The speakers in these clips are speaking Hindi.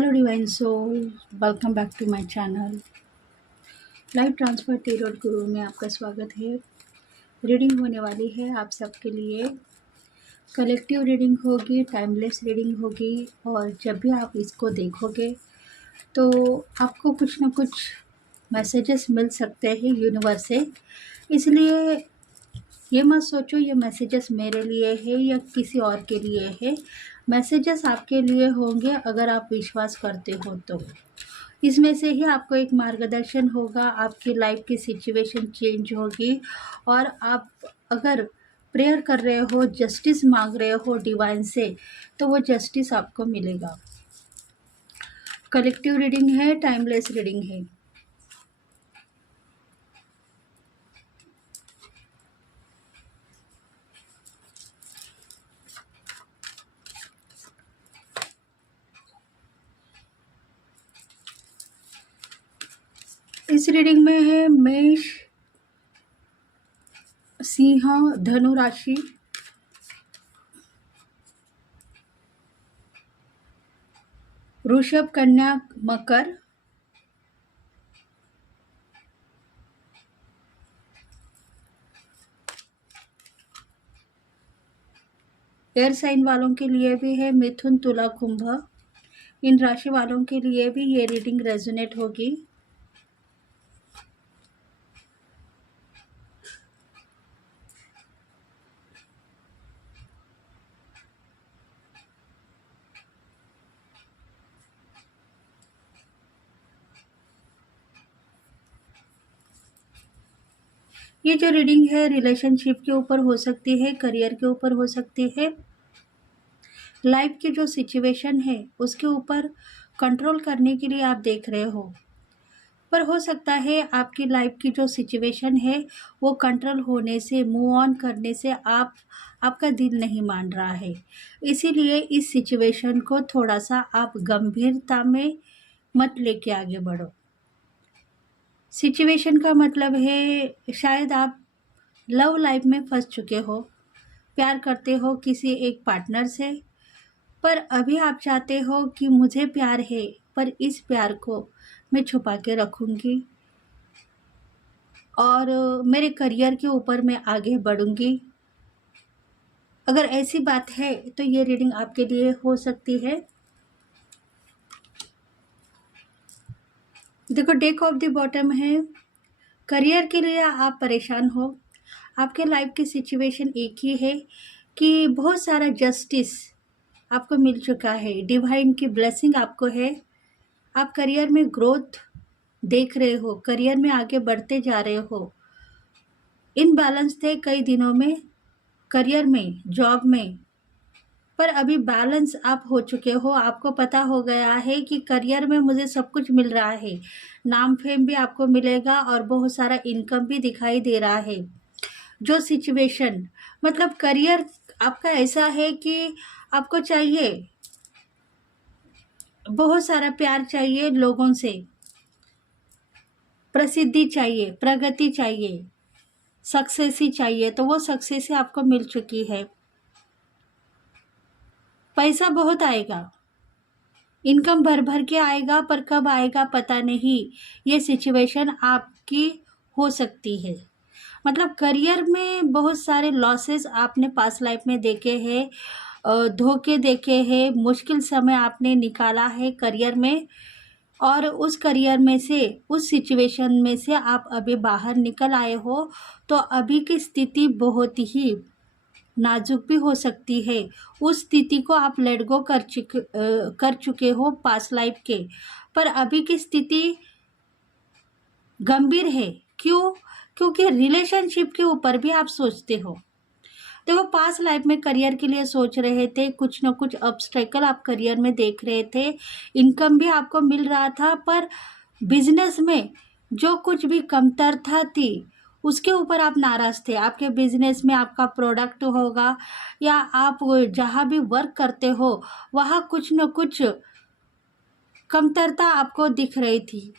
Hello divine soul, welcome back to my channel. Live transfer tarot guru में आपका स्वागत है। रीडिंग होने वाली है आप सबके लिए। कलेक्टिव रीडिंग होगी, टाइमलेस रीडिंग होगी और जब भी आप इसको देखोगे तो आपको कुछ ना कुछ मैसेजेस मिल सकते हैं यूनिवर्स से। इसलिए ये मत सोचो ये मैसेजेस मेरे लिए है या किसी और के लिए है। मैसेजेस आपके लिए होंगे अगर आप विश्वास करते हो तो। इसमें से ही आपको एक मार्गदर्शन होगा, आपकी लाइफ की सिचुएशन चेंज होगी और आप अगर प्रेयर कर रहे हो, जस्टिस मांग रहे हो डिवाइन से, तो वो जस्टिस आपको मिलेगा। कलेक्टिव रीडिंग है, टाइमलेस रीडिंग है। इस रीडिंग में है मेष, सिंह, धनु राशि, वृषभ, कन्या, मकर, एयर साइन वालों के लिए भी है मिथुन, तुला, कुंभ। इन राशि वालों के लिए भी ये रीडिंग रेजोनेट होगी। ये जो रीडिंग है रिलेशनशिप के ऊपर हो सकती है, करियर के ऊपर हो सकती है, लाइफ की जो सिचुएशन है उसके ऊपर कंट्रोल करने के लिए आप देख रहे हो। पर हो सकता है आपकी लाइफ की जो सिचुएशन है वो कंट्रोल होने से, मूव ऑन करने से आपका दिल नहीं मान रहा है। इसीलिए इस सिचुएशन को थोड़ा सा आप गंभीरता में मत लेके आगे बढ़ो। सिचुएशन का मतलब है शायद आप लव लाइफ में फंस चुके हो, प्यार करते हो किसी एक पार्टनर से, पर अभी आप चाहते हो कि मुझे प्यार है पर इस प्यार को मैं छुपा के रखूँगी और मेरे करियर के ऊपर मैं आगे बढ़ूँगी। अगर ऐसी बात है तो ये रीडिंग आपके लिए हो सकती है। देखो, डेक ऑफ द बॉटम है। करियर के लिए आप परेशान हो। आपके लाइफ की सिचुएशन एक ही है कि बहुत सारा जस्टिस आपको मिल चुका है, डिवाइन की ब्लेसिंग आपको है। आप करियर में ग्रोथ देख रहे हो, करियर में आगे बढ़ते जा रहे हो। इनबैलेंस थे कई दिनों में करियर में, जॉब में, पर अभी बैलेंस आप हो चुके हो। आपको पता हो गया है कि करियर में मुझे सब कुछ मिल रहा है, नाम फेम भी आपको मिलेगा और बहुत सारा इनकम भी दिखाई दे रहा है। जो सिचुएशन मतलब करियर आपका ऐसा है कि आपको चाहिए, बहुत सारा प्यार चाहिए लोगों से, प्रसिद्धि चाहिए, प्रगति चाहिए, सक्सेस ही चाहिए, तो वो सक्सेस ही आपको मिल चुकी है। पैसा बहुत आएगा, इनकम भर भर के आएगा, पर कब आएगा पता नहीं। ये सिचुएशन आपकी हो सकती है। मतलब करियर में बहुत सारे लॉसेस आपने पास्ट लाइफ में देखे हैं, धोखे देखे हैं, मुश्किल समय आपने निकाला है करियर में और उस करियर में से, उस सिचुएशन में से आप अभी बाहर निकल आए हो। तो अभी की स्थिति बहुत ही नाजुक भी हो सकती है। उस स्थिति को आप लेट गो कर चुके हो पास्ट लाइफ के, पर अभी की स्थिति गंभीर है। क्यों? क्योंकि रिलेशनशिप के ऊपर भी आप सोचते हो। देखो, पास्ट लाइफ में करियर के लिए सोच रहे थे, कुछ ना कुछ ऑब्स्टेकल आप करियर में देख रहे थे, इनकम भी आपको मिल रहा था, पर बिजनेस में जो कुछ भी कमतरता थी उसके ऊपर आप नाराज थे। आपके बिजनेस में आपका प्रोडक्ट होगा या आप जहाँ भी वर्क करते हो वहाँ कुछ न कुछ कमतरता आपको दिख रही थी।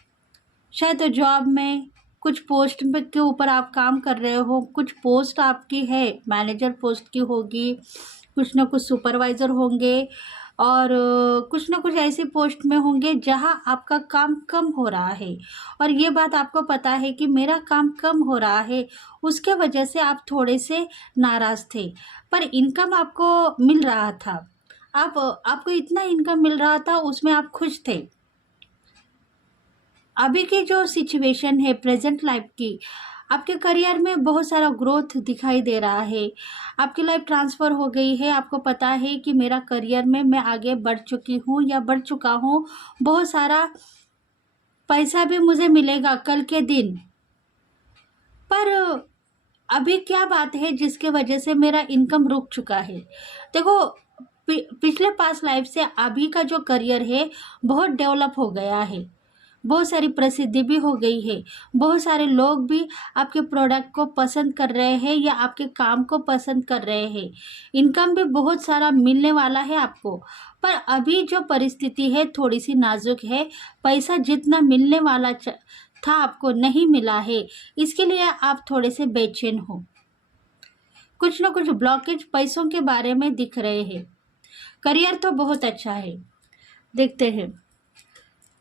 शायद जॉब में कुछ पोस्ट के ऊपर आप काम कर रहे हो, कुछ पोस्ट आपकी है, मैनेजर पोस्ट की होगी, कुछ ना कुछ सुपरवाइज़र होंगे और कुछ ना कुछ ऐसी पोस्ट में होंगे जहां आपका काम कम हो रहा है और ये बात आपको पता है कि मेरा काम कम हो रहा है, उसके वजह से आप थोड़े से नाराज़ थे। पर इनकम आपको मिल रहा था, आपको इतना इनकम मिल रहा था, उसमें आप खुश थे। अभी की जो सिचुएशन है प्रेजेंट लाइफ की, आपके करियर में बहुत सारा ग्रोथ दिखाई दे रहा है। आपकी लाइफ ट्रांसफ़र हो गई है, आपको पता है कि मेरा करियर में मैं आगे बढ़ चुकी हूँ या बढ़ चुका हूँ। बहुत सारा पैसा भी मुझे मिलेगा कल के दिन। पर अभी क्या बात है जिसके वजह से मेरा इनकम रुक चुका है? देखो, पिछले पास्ट लाइफ से अभी का जो करियर है बहुत डेवलप हो गया है। बहुत सारी प्रसिद्धि भी हो गई है। बहुत सारे लोग भी आपके प्रोडक्ट को पसंद कर रहे हैं या आपके काम को पसंद कर रहे हैं। इनकम भी बहुत सारा मिलने वाला है आपको। पर अभी जो परिस्थिति है थोड़ी सी नाजुक है। पैसा जितना मिलने वाला था आपको नहीं मिला है, इसके लिए आप थोड़े से बेचैन हो। कुछ ना कुछ ब्लॉकेज पैसों के बारे में दिख रहे हैं। करियर तो बहुत अच्छा है, देखते हैं।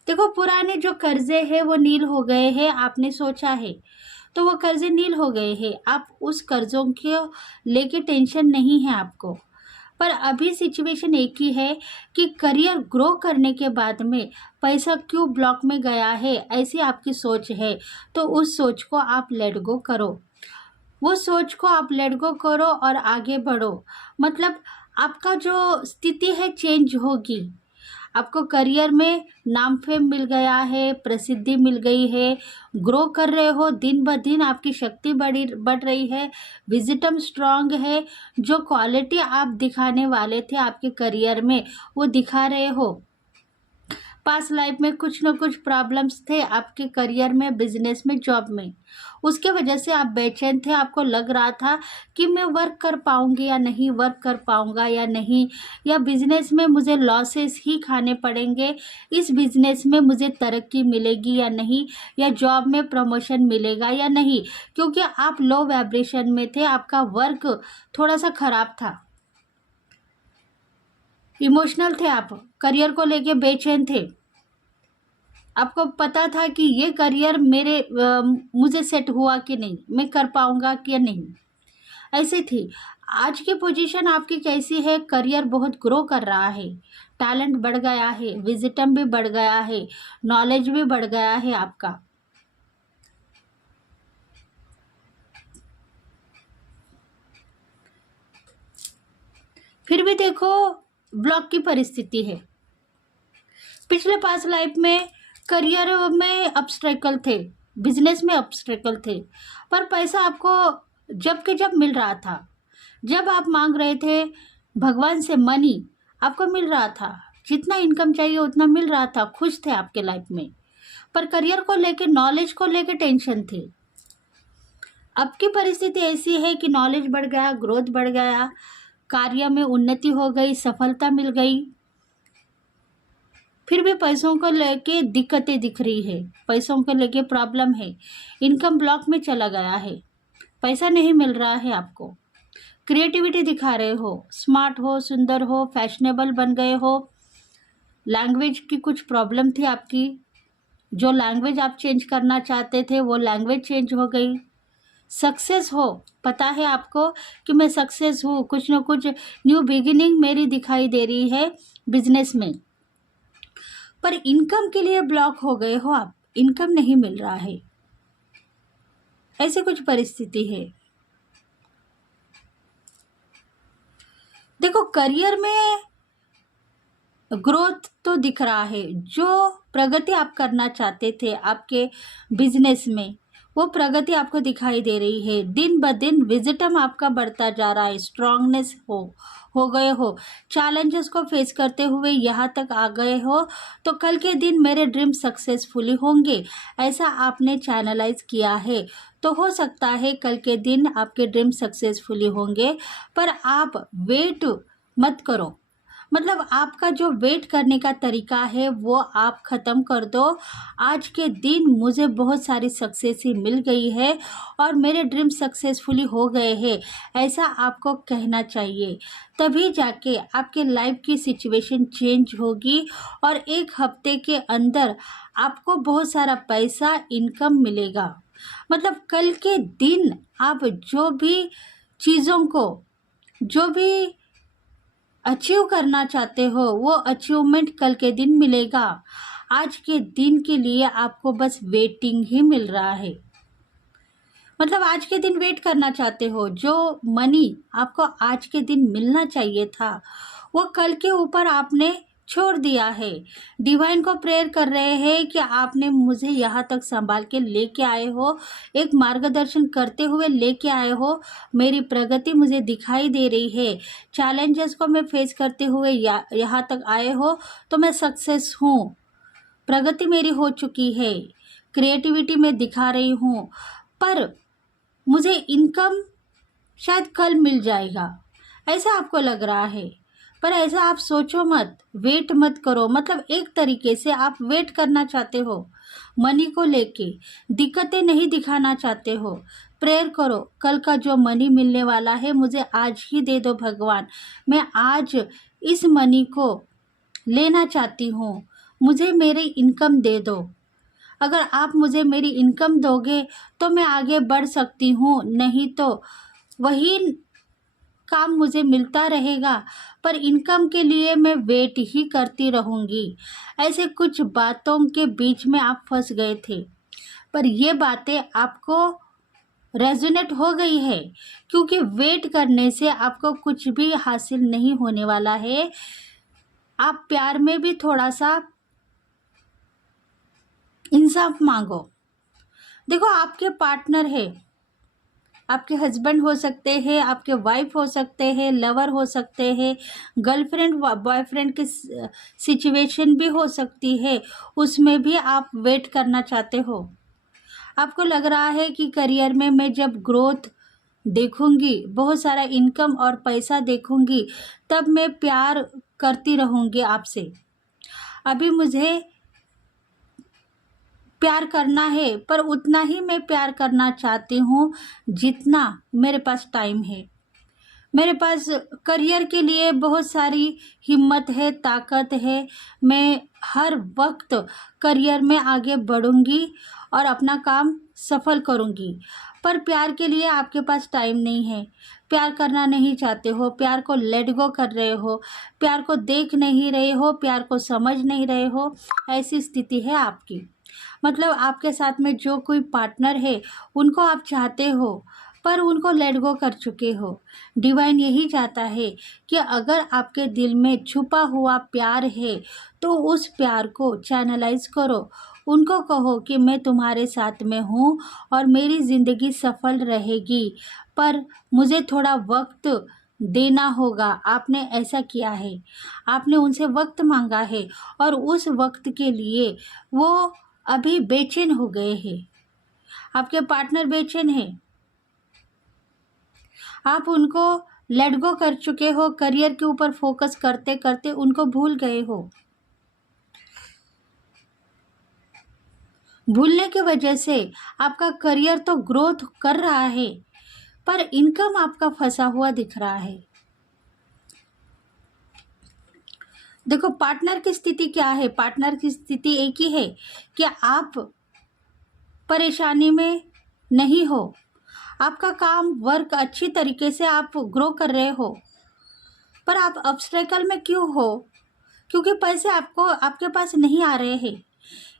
देखो, पुराने जो कर्जे हैं वो नील हो गए हैं, आपने सोचा है तो वो कर्जे नील हो गए हैं। आप उस कर्जों को लेके टेंशन नहीं है आपको। पर अभी सिचुएशन एक ही है कि करियर ग्रो करने के बाद में पैसा क्यों ब्लॉक में गया है, ऐसी आपकी सोच है। तो उस सोच को आप लेट गो करो। वो सोच को आप लेट गो करो और आगे बढ़ो। मतलब आपका जो स्थिति है चेंज होगी। आपको करियर में नाम फेम मिल गया है, प्रसिद्धि मिल गई है, ग्रो कर रहे हो, दिन ब दिन आपकी शक्ति बढ़ रही है, विजिटम स्ट्रांग है। जो क्वालिटी आप दिखाने वाले थे आपके करियर में वो दिखा रहे हो। पास्ट लाइफ में कुछ ना कुछ प्रॉब्लम्स थे आपके करियर में, बिजनेस में, जॉब में, उसके वजह से आप बेचैन थे। आपको लग रहा था कि मैं वर्क कर पाऊंगी या नहीं, वर्क कर पाऊंगा या नहीं, या बिजनेस में मुझे लॉसेस ही खाने पड़ेंगे, इस बिजनेस में मुझे तरक्की मिलेगी या नहीं, या जॉब में प्रमोशन मिलेगा या नहीं, क्योंकि आप लो वाइब्रेशन में थे। आपका वर्क थोड़ा सा खराब था, इमोशनल थे, आप करियर को लेके बेचैन थे। आपको पता था कि ये करियर मुझे सेट हुआ कि नहीं, मैं कर पाऊंगा कि नहीं, ऐसी थी। आज की पोजीशन आपकी कैसी है? करियर बहुत ग्रो कर रहा है, टैलेंट बढ़ गया है, विजिटम भी बढ़ गया है, नॉलेज भी बढ़ गया है आपका। फिर भी देखो, ब्लॉक की परिस्थिति है। पिछले पास्ट लाइफ में करियर में ऑब्स्टेकल थे, बिजनेस में ऑब्स्टेकल थे, पर पैसा आपको जब के जब मिल रहा था। जब आप मांग रहे थे भगवान से मनी, आपको मिल रहा था, जितना इनकम चाहिए उतना मिल रहा था, खुश थे आपके लाइफ में। पर करियर को लेके, नॉलेज को लेके टेंशन थी। अब की परिस्थिति ऐसी है कि नॉलेज बढ़ गया, ग्रोथ बढ़ गया, कार्य में उन्नति हो गई, सफलता मिल गई, फिर भी पैसों को लेके दिक्कतें दिख रही है, पैसों को लेके प्रॉब्लम है, इनकम ब्लॉक में चला गया है, पैसा नहीं मिल रहा है आपको। क्रिएटिविटी दिखा रहे हो, स्मार्ट हो, सुंदर हो, फैशनेबल बन गए हो। लैंग्वेज की कुछ प्रॉब्लम थी आपकी, जो लैंग्वेज आप चेंज करना चाहते थे वो लैंग्वेज चेंज हो गई। सक्सेस हो, पता है आपको कि मैं सक्सेस हूँ, कुछ ना कुछ न्यू बिगिनिंग मेरी दिखाई दे रही है बिजनेस में। पर इनकम के लिए ब्लॉक हो गए हो आप, इनकम नहीं मिल रहा है, ऐसी कुछ परिस्थिति है। देखो, करियर में ग्रोथ तो दिख रहा है, जो प्रगति आप करना चाहते थे आपके बिजनेस में वो प्रगति आपको दिखाई दे रही है। दिन ब दिन विजिटम आपका बढ़ता जा रहा है, स्ट्रांगनेस हो गए हो, चैलेंजेस को फेस करते हुए यहाँ तक आ गए हो। तो कल के दिन मेरे ड्रीम सक्सेसफुली होंगे, ऐसा आपने चैनलाइज किया है। तो हो सकता है कल के दिन आपके ड्रीम सक्सेसफुली होंगे, पर आप वेट मत करो। मतलब आपका जो वेट करने का तरीका है वो आप ख़त्म कर दो। आज के दिन मुझे बहुत सारी सक्सेस ही मिल गई है और मेरे ड्रीम सक्सेसफुली हो गए हैं, ऐसा आपको कहना चाहिए। तभी जाके आपके लाइफ की सिचुएशन चेंज होगी और एक हफ्ते के अंदर आपको बहुत सारा पैसा इनकम मिलेगा। मतलब कल के दिन आप जो भी चीज़ों को, जो भी अचीव करना चाहते हो, वो अचीवमेंट कल के दिन मिलेगा। आज के दिन के लिए आपको बस वेटिंग ही मिल रहा है। मतलब आज के दिन वेट करना चाहते हो, जो मनी आपको आज के दिन मिलना चाहिए था वो कल के ऊपर आपने छोड़ दिया है। डिवाइन को प्रेयर कर रहे हैं कि आपने मुझे यहाँ तक संभाल के लेके आए हो, एक मार्गदर्शन करते हुए लेके आए हो। मेरी प्रगति मुझे दिखाई दे रही है। चैलेंजेस को मैं फेस करते हुए यहाँ तक आए हो तो मैं सक्सेस हूँ। प्रगति मेरी हो चुकी है, क्रिएटिविटी में दिखा रही हूँ, पर मुझे इनकम शायद कल मिल जाएगा, ऐसा आपको लग रहा है। पर ऐसा आप सोचो मत, वेट मत करो। मतलब एक तरीके से आप वेट करना चाहते हो, मनी को लेके दिक्कतें नहीं दिखाना चाहते हो। प्रेयर करो, कल का जो मनी मिलने वाला है मुझे आज ही दे दो भगवान, मैं आज इस मनी को लेना चाहती हूँ, मुझे मेरी इनकम दे दो। अगर आप मुझे मेरी इनकम दोगे तो मैं आगे बढ़ सकती हूँ, नहीं तो वही काम मुझे मिलता रहेगा, पर इनकम के लिए मैं वेट ही करती रहूँगी। ऐसे कुछ बातों के बीच में आप फंस गए थे, पर ये बातें आपको रेजोनेट हो गई है, क्योंकि वेट करने से आपको कुछ भी हासिल नहीं होने वाला है। आप प्यार में भी थोड़ा सा इंसाफ मांगो। देखो, आपके पार्टनर है, आपके हस्बैंड हो सकते हैं, आपके वाइफ हो सकते हैं, लवर हो सकते हैं, गर्लफ्रेंड बॉयफ्रेंड की सिचुएशन भी हो सकती है, उसमें भी आप वेट करना चाहते हो। आपको लग रहा है कि करियर में मैं जब ग्रोथ देखूंगी, बहुत सारा इनकम और पैसा देखूंगी, तब मैं प्यार करती रहूंगी आपसे। अभी मुझे प्यार करना है, पर उतना ही मैं प्यार करना चाहती हूँ जितना मेरे पास टाइम है। मेरे पास करियर के लिए बहुत सारी हिम्मत है, ताकत है। मैं हर वक्त करियर में आगे बढ़ूंगी और अपना काम सफल करूंगी। पर प्यार के लिए आपके पास टाइम नहीं है, प्यार करना नहीं चाहते हो, प्यार को लेट गो कर रहे हो, प्यार को देख नहीं रहे हो, प्यार को समझ नहीं रहे हो। ऐसी स्थिति है आपकी। मतलब आपके साथ में जो कोई पार्टनर है उनको आप चाहते हो, पर उनको लेट गो कर चुके हो। डिवाइन यही चाहता है कि अगर आपके दिल में छुपा हुआ प्यार है तो उस प्यार को चैनलाइज करो। उनको कहो कि मैं तुम्हारे साथ में हूँ और मेरी ज़िंदगी सफल रहेगी, पर मुझे थोड़ा वक्त देना होगा। आपने ऐसा किया है, आपने उनसे वक्त मांगा है और उस वक्त के लिए वो अभी बेचैन हो गए हैं। आपके पार्टनर बेचैन है, आप उनको लेट गो कर चुके हो, करियर के ऊपर फोकस करते करते उनको भूल गए हो। भूलने की वजह से आपका करियर तो ग्रोथ कर रहा है, पर इनकम आपका फंसा हुआ दिख रहा है। देखो, पार्टनर की स्थिति क्या है? पार्टनर की स्थिति एक ही है कि आप परेशानी में नहीं हो, आपका काम वर्क अच्छी तरीके से आप ग्रो कर रहे हो, पर आप ऑब्स्टेकल में क्यों हो? क्योंकि पैसे आपको आपके पास नहीं आ रहे हैं,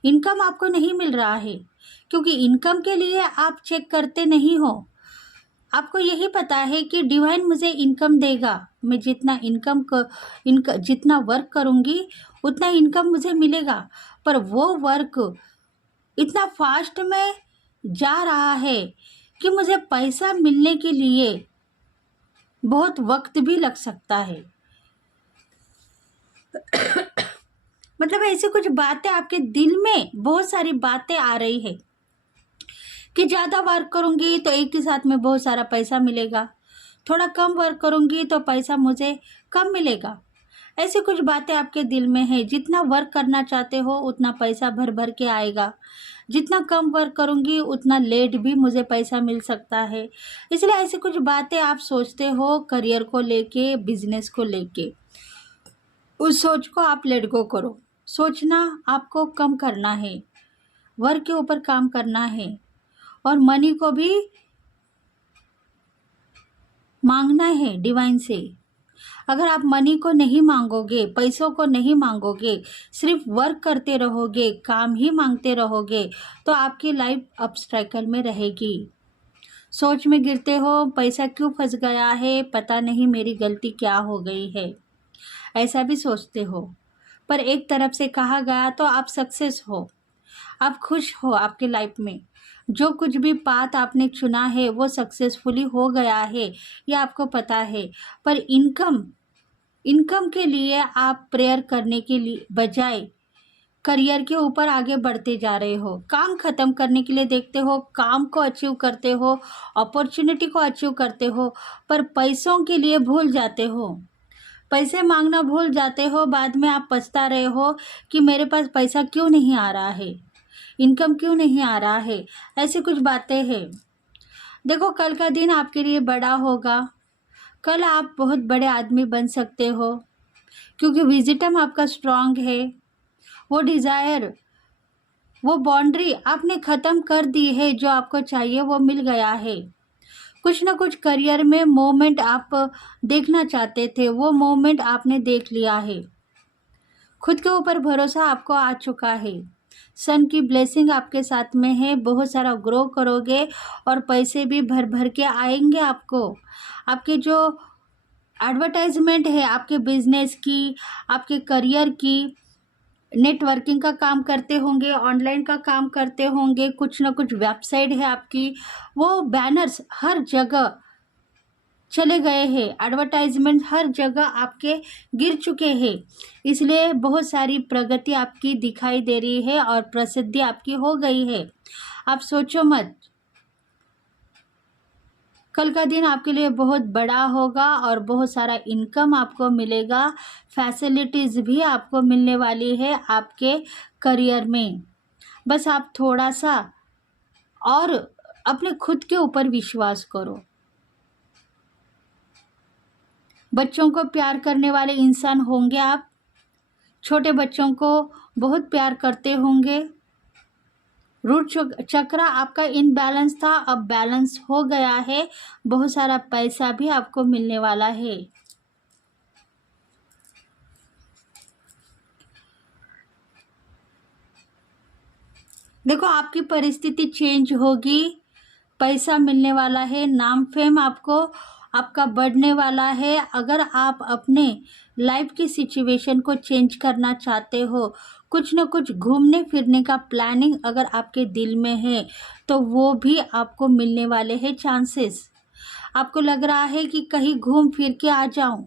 इनकम आपको नहीं मिल रहा है, क्योंकि इनकम के लिए आप चेक करते नहीं हो। आपको यही पता है कि डिवाइन मुझे इनकम देगा, मैं जितना जितना वर्क करूँगी उतना इनकम मुझे मिलेगा, पर वो वर्क इतना फास्ट में जा रहा है कि मुझे पैसा मिलने के लिए बहुत वक्त भी लग सकता है। मतलब ऐसी कुछ बातें आपके दिल में, बहुत सारी बातें आ रही है कि ज़्यादा वर्क करूँगी तो एक ही साथ में बहुत सारा पैसा मिलेगा, थोड़ा कम वर्क करूँगी तो पैसा मुझे कम मिलेगा। ऐसी कुछ बातें आपके दिल में है, जितना वर्क करना चाहते हो उतना पैसा भर भर के आएगा, जितना कम वर्क करूँगी उतना लेट भी मुझे पैसा मिल सकता है। इसलिए ऐसी कुछ बातें आप सोचते हो करियर को लेके, बिजनेस को लेके। उस सोच को आप लेट गो करो। सोचना आपको कम करना है, वर्क के ऊपर काम करना है और मनी को भी मांगना है डिवाइन से। अगर आप मनी को नहीं मांगोगे, पैसों को नहीं मांगोगे, सिर्फ वर्क करते रहोगे, काम ही मांगते रहोगे, तो आपकी लाइफ ऑब्स्टेकल में रहेगी। सोच में गिरते हो, पैसा क्यों फंस गया है, पता नहीं मेरी गलती क्या हो गई है, ऐसा भी सोचते हो। पर एक तरफ से कहा गया तो आप सक्सेस हो, आप खुश हो आपके लाइफ में। जो कुछ भी पाथ आपने चुना है वो सक्सेसफुली हो गया है, ये आपको पता है। पर इनकम के लिए आप प्रेयर करने के लिए बजाय करियर के ऊपर आगे बढ़ते जा रहे हो। काम ख़त्म करने के लिए देखते हो, काम को अचीव करते हो, अपॉर्चुनिटी को अचीव करते हो, पर पैसों के लिए भूल जाते हो। पैसे मांगना भूल जाते हो, बाद में आप पछता रहे हो कि मेरे पास पैसा क्यों नहीं आ रहा है, इनकम क्यों नहीं आ रहा है। ऐसी कुछ बातें हैं। देखो, कल का दिन आपके लिए बड़ा होगा, कल आप बहुत बड़े आदमी बन सकते हो, क्योंकि विजिटम आपका स्ट्रांग है। वो डिज़ायर, वो बाउंड्री आपने ख़त्म कर दी है, जो आपको चाहिए वो मिल गया है। कुछ ना कुछ करियर में मोमेंट आप देखना चाहते थे, वो मोमेंट आपने देख लिया है। खुद के ऊपर भरोसा आपको आ चुका है। सन की ब्लेसिंग आपके साथ में है, बहुत सारा ग्रो करोगे और पैसे भी भर भर के आएंगे आपको। आपके जो एडवर्टाइजमेंट है आपके बिजनेस की, आपके करियर की, नेटवर्किंग का काम करते होंगे, ऑनलाइन का काम करते होंगे, कुछ ना कुछ वेबसाइट है आपकी, वो बैनर्स हर जगह चले गए हैं, एडवर्टाइजमेंट हर जगह आपके गिर चुके हैं। इसलिए बहुत सारी प्रगति आपकी दिखाई दे रही है और प्रसिद्धि आपकी हो गई है। आप सोचो मत, कल का दिन आपके लिए बहुत बड़ा होगा और बहुत सारा इनकम आपको मिलेगा, फैसिलिटीज़ भी आपको मिलने वाली है आपके करियर में। बस आप थोड़ा सा और अपने खुद के ऊपर विश्वास करो। बच्चों को प्यार करने वाले इंसान होंगे आप, छोटे बच्चों को बहुत प्यार करते होंगे। रूट चक्र आपका इनबैलेंस था, अब बैलेंस हो गया है, बहुत सारा पैसा भी आपको मिलने वाला है। देखो, आपकी परिस्थिति चेंज होगी, पैसा मिलने वाला है, नाम फेम आपका बढ़ने वाला है। अगर आप अपने लाइफ की सिचुएशन को चेंज करना चाहते हो, कुछ न कुछ घूमने फिरने का प्लानिंग अगर आपके दिल में है, तो वो भी आपको मिलने वाले हैं चांसेस। आपको लग रहा है कि कहीं घूम फिर के आ जाऊं,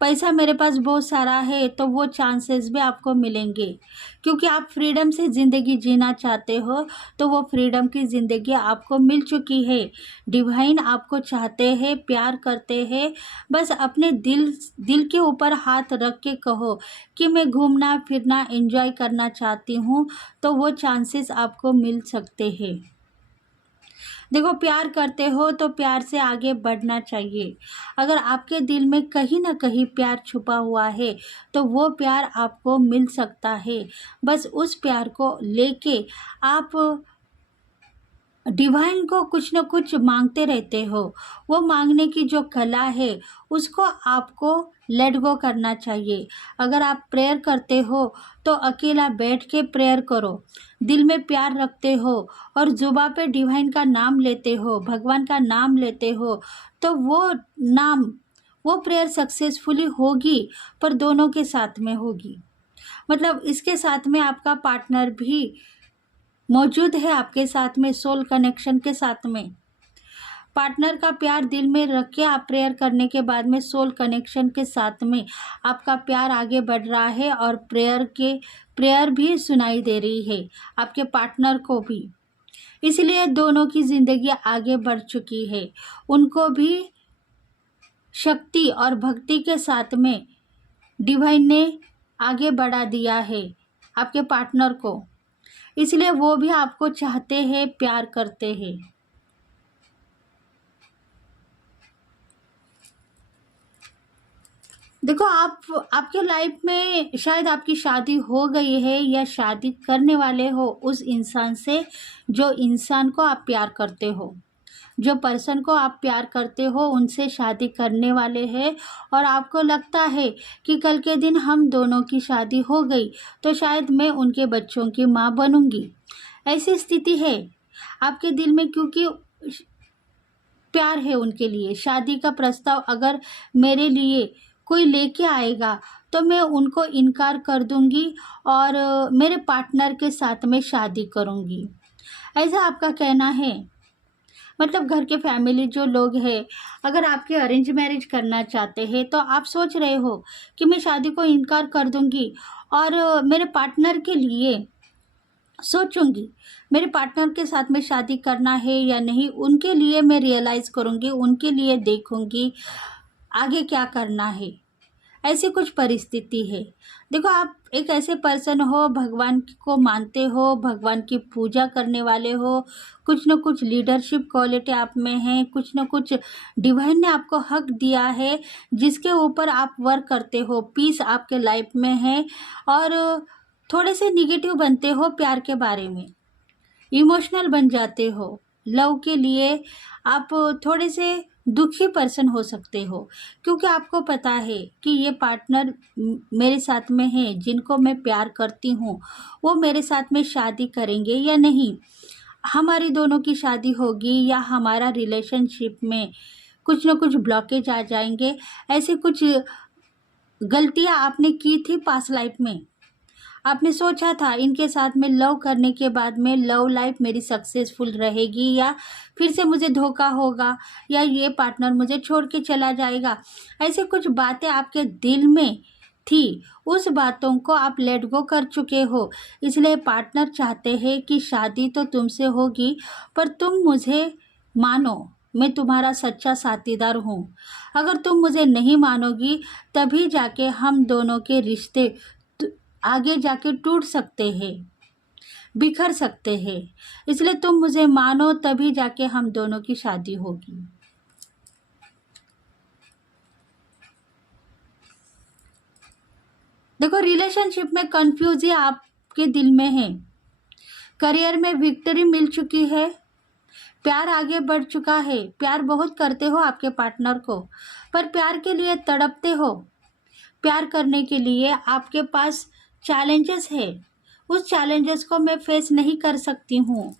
पैसा मेरे पास बहुत सारा है, तो वो चांसेस भी आपको मिलेंगे, क्योंकि आप फ्रीडम से ज़िंदगी जीना चाहते हो, तो वो फ्रीडम की ज़िंदगी आपको मिल चुकी है। डिवाइन आपको चाहते हैं, प्यार करते हैं। बस अपने दिल के ऊपर हाथ रख के कहो कि मैं घूमना फिरना एंजॉय करना चाहती हूँ, तो वो चांसेस आपको मिल सकते हैं। देखो, प्यार करते हो तो प्यार से आगे बढ़ना चाहिए। अगर आपके दिल में कहीं ना कहीं प्यार छुपा हुआ है, तो वो प्यार आपको मिल सकता है। बस उस प्यार को लेके आप डिवाइन को कुछ न कुछ मांगते रहते हो। वो मांगने की जो कला है, उसको आपको लेट गो करना चाहिए। अगर आप प्रेयर करते हो तो अकेला बैठ के प्रेयर करो, दिल में प्यार रखते हो और जुबान पे डिवाइन का नाम लेते हो, भगवान का नाम लेते हो, तो वो प्रेयर सक्सेसफुली होगी, पर दोनों के साथ में होगी। मतलब इसके साथ में आपका पार्टनर भी मौजूद है आपके साथ में, सोल कनेक्शन के साथ में। पार्टनर का प्यार दिल में रख के आप प्रेयर करने के बाद में सोल कनेक्शन के साथ में आपका प्यार आगे बढ़ रहा है और प्रेयर भी सुनाई दे रही है आपके पार्टनर को भी। इसलिए दोनों की ज़िंदगी आगे बढ़ चुकी है, उनको भी शक्ति और भक्ति के साथ में डिवाइन ने आगे बढ़ा दिया है आपके पार्टनर को, इसलिए वो भी आपको चाहते हैं, प्यार करते हैं। देखो, आपके लाइफ में शायद आपकी शादी हो गई है या शादी करने वाले हो उस इंसान से, जो इंसान को आप प्यार करते हो, जो पर्सन को आप प्यार करते हो उनसे शादी करने वाले हैं। और आपको लगता है कि कल के दिन हम दोनों की शादी हो गई तो शायद मैं उनके बच्चों की माँ बनूंगी। ऐसी स्थिति है आपके दिल में, क्योंकि प्यार है उनके लिए। शादी का प्रस्ताव अगर मेरे लिए कोई लेके आएगा तो मैं उनको इनकार कर दूंगी और मेरे पार्टनर के साथ में शादी करूंगी, ऐसा आपका कहना है। मतलब घर के फैमिली जो लोग हैं, अगर आपके अरेंज मैरिज करना चाहते हैं तो आप सोच रहे हो कि मैं शादी को इनकार कर दूंगी और मेरे पार्टनर के लिए सोचूंगी, मेरे पार्टनर के साथ में शादी करना है या नहीं, उनके लिए मैं रियलाइज़ करूंगी, उनके लिए देखूंगी आगे क्या करना है। ऐसी कुछ परिस्थिति है। देखो, आप एक ऐसे पर्सन हो, भगवान को मानते हो, भगवान की पूजा करने वाले हो, कुछ न कुछ लीडरशिप क्वालिटी आप में है, कुछ न कुछ डिवाइन ने आपको हक दिया है जिसके ऊपर आप वर्क करते हो। पीस आपके लाइफ में है और थोड़े से निगेटिव बनते हो प्यार के बारे में, इमोशनल बन जाते हो। लव के लिए आप थोड़े से दुखी पर्सन हो सकते हो, क्योंकि आपको पता है कि ये पार्टनर मेरे साथ में है, जिनको मैं प्यार करती हूँ, वो मेरे साथ में शादी करेंगे या नहीं, हमारी दोनों की शादी होगी या हमारा रिलेशनशिप में कुछ न कुछ ब्लॉकेज आ जाएंगे। ऐसे कुछ गलतियाँ आपने की थी पास्ट लाइफ में। आपने सोचा था इनके साथ में लव करने के बाद में लव लाइफ मेरी सक्सेसफुल रहेगी, या फिर से मुझे धोखा होगा, या ये पार्टनर मुझे छोड़ के चला जाएगा। ऐसे कुछ बातें आपके दिल में थी, उस बातों को आप लेट गो कर चुके हो। इसलिए पार्टनर चाहते हैं कि शादी तो तुमसे होगी, पर तुम मुझे मानो, मैं तुम्हारा सच्चा साथीदार हूँ। अगर तुम मुझे नहीं मानोगी तभी जाके हम दोनों के रिश्ते आगे जाके टूट सकते हैं, बिखर सकते हैं। इसलिए तुम मुझे मानो तभी जाके हम दोनों की शादी होगी। देखो, रिलेशनशिप में कंफ्यूजन आपके दिल में है, करियर में विक्ट्री मिल चुकी है, प्यार आगे बढ़ चुका है, प्यार बहुत करते हो आपके पार्टनर को, पर प्यार के लिए तड़पते हो। प्यार करने के लिए आपके पास चैलेंजेस है, उस चैलेंजेस को मैं फेस नहीं कर सकती हूँ,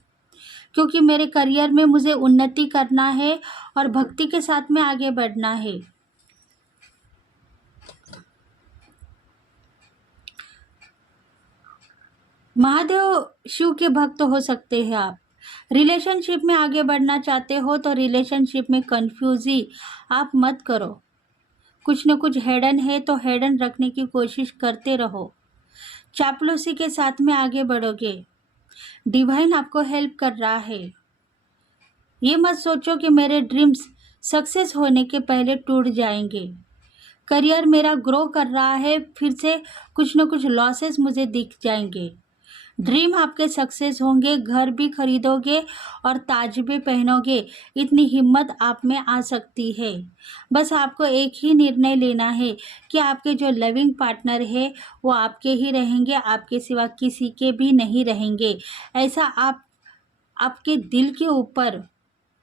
क्योंकि मेरे करियर में मुझे उन्नति करना है और भक्ति के साथ में आगे बढ़ना है। महादेव शिव के भक्त हो सकते हैं आप। रिलेशनशिप में आगे बढ़ना चाहते हो तो रिलेशनशिप में कंफ्यूजी आप मत करो। कुछ न कुछ हेडन है तो हेडन रखने की कोशिश करते रहो। चापलूसी के साथ में आगे बढ़ोगे, डिवाइन आपको हेल्प कर रहा है। ये मत सोचो कि मेरे ड्रीम्स सक्सेस होने के पहले टूट जाएंगे। करियर मेरा ग्रो कर रहा है, फिर से कुछ न कुछ लॉसेस मुझे दिख जाएंगे। ड्रीम आपके सक्सेस होंगे, घर भी खरीदोगे और ताज भी पहनोगे, इतनी हिम्मत आप में आ सकती है। बस आपको एक ही निर्णय लेना है कि आपके जो लविंग पार्टनर है वो आपके ही रहेंगे, आपके सिवा किसी के भी नहीं रहेंगे। ऐसा आप आपके दिल के ऊपर